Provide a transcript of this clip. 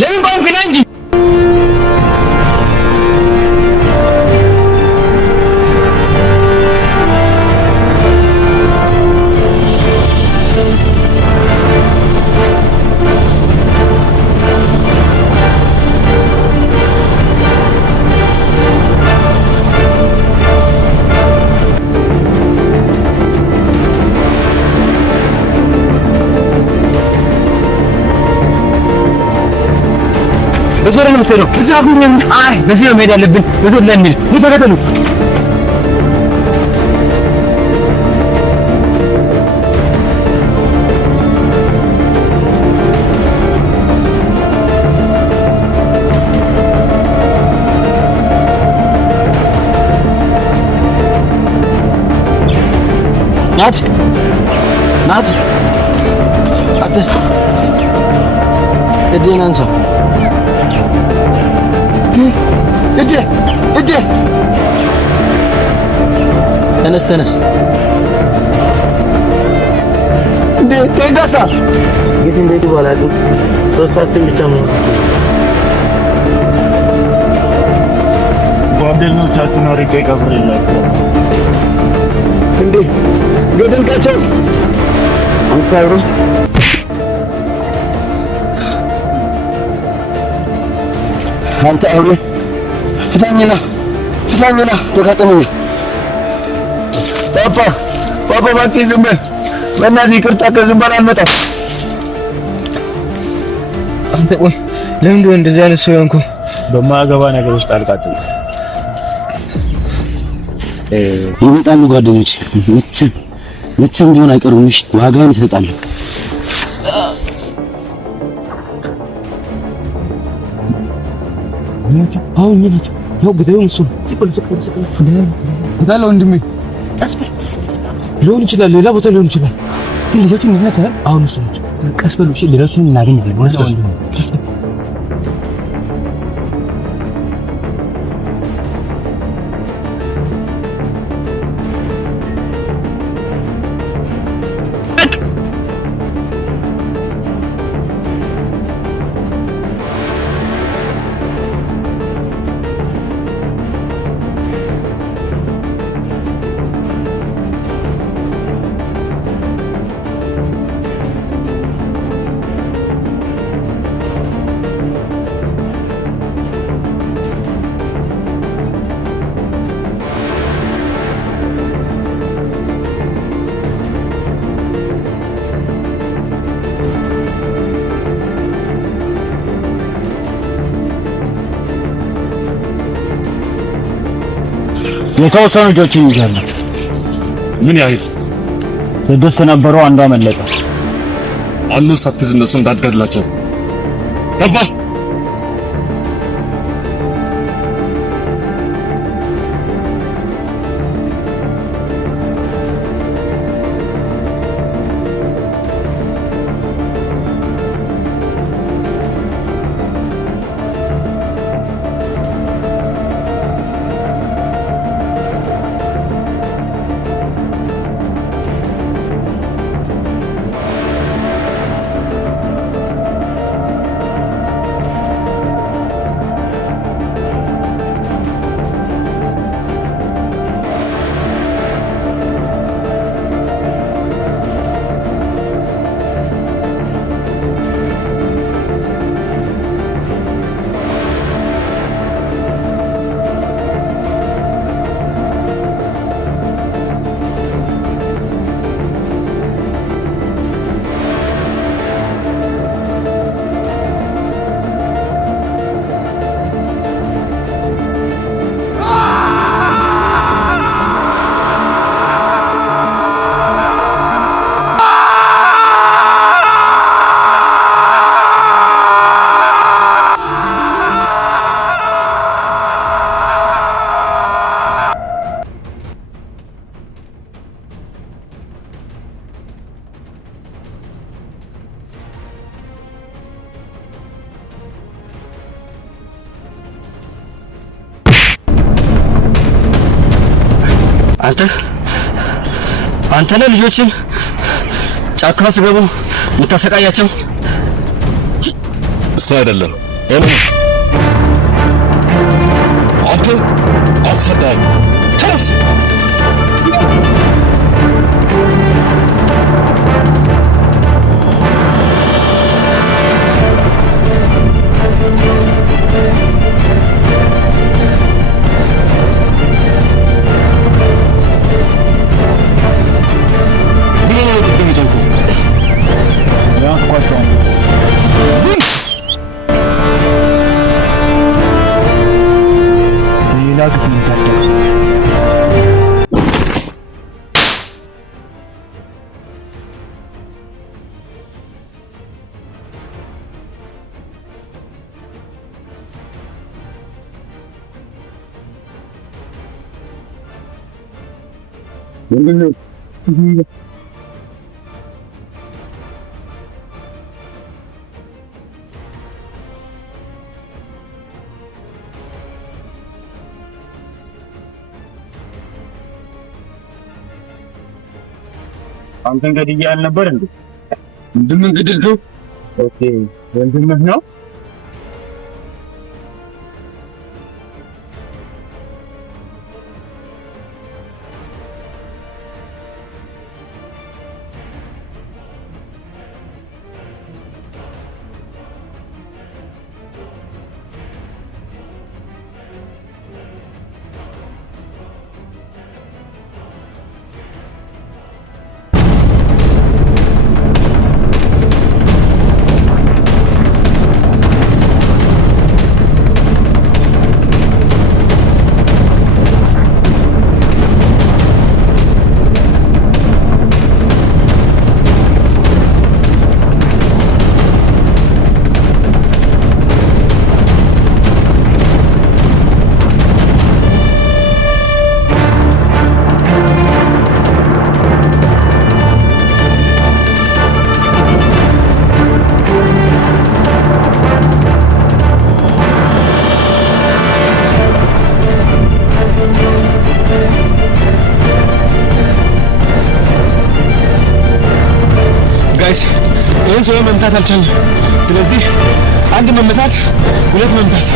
ለምን ቆምክና እንጂ በዞር ነው የምትሄደው? እዚህ አሁን አይ በዚህ ነው መሄድ ያለብን። በዞር ላይ እንሂድ። ተከተሉ። ናት ናት አተ እዴና አንሳ እዴ ተነስ እንዴ ተጋሳ እንዴ እንዴ ይባላል። ሶስታችን ብቻ ነው ጓደኞቻችን አሪቄ ቀብሬላቸው እንዴ ገደልካቸው አንሳሩ አንተ አውሬ ፍታኝና ተካተሙኝ። ፓፓ እባክህ ዝም በል በእናትህ ይቅርታ። ከዝም በል አልመጣም። አንተ ቆይ ለምንድን ነው እንደዚህ አይነት ሰው የሆንኩ? በማያገባ ነገር ውስጥ አልቃጥል። ይመጣሉ ጓደኞች መቼም ቢሆን አይቀሩም። እሺ ዋጋውን ይሰጣሉ። አሁን ምን ነው ያው ግዴው ሙሱ ጽቆል ታለው ወንድሜ ቀስ በል ሊሆን ይችላል፣ ሌላ ቦታ ሊሆን ይችላል። ግን ልጆቹን ይዘህ ታዲያ አሁን እሱ ናቸው። ቀስ በል እሺ፣ ሌሎቹን እናገኛለን። ወንድሜ የተወሰኑ ልጆችን ይዛለሁ። ምን ያህል? ስድስት ነበሩ፣ አንዷ አመለጠ። አሉ ሳትይዝ እነሱ እንዳትገድላቸው ገባ? አንተ ነህ ልጆችን ጫካ ውስጥ ገቡ የምታሰቃያቸው? እሱ አይደለም እኔ አንተ አሰዳይ ተነስ። አንተን ገድዬ አልነበር እንዴ? ወንድምን ገድልከው? ኦኬ ወንድምህ ነው? ይህን ሰው መምታት አልቻለም። ስለዚህ አንድ መመታት፣ ሁለት መምታት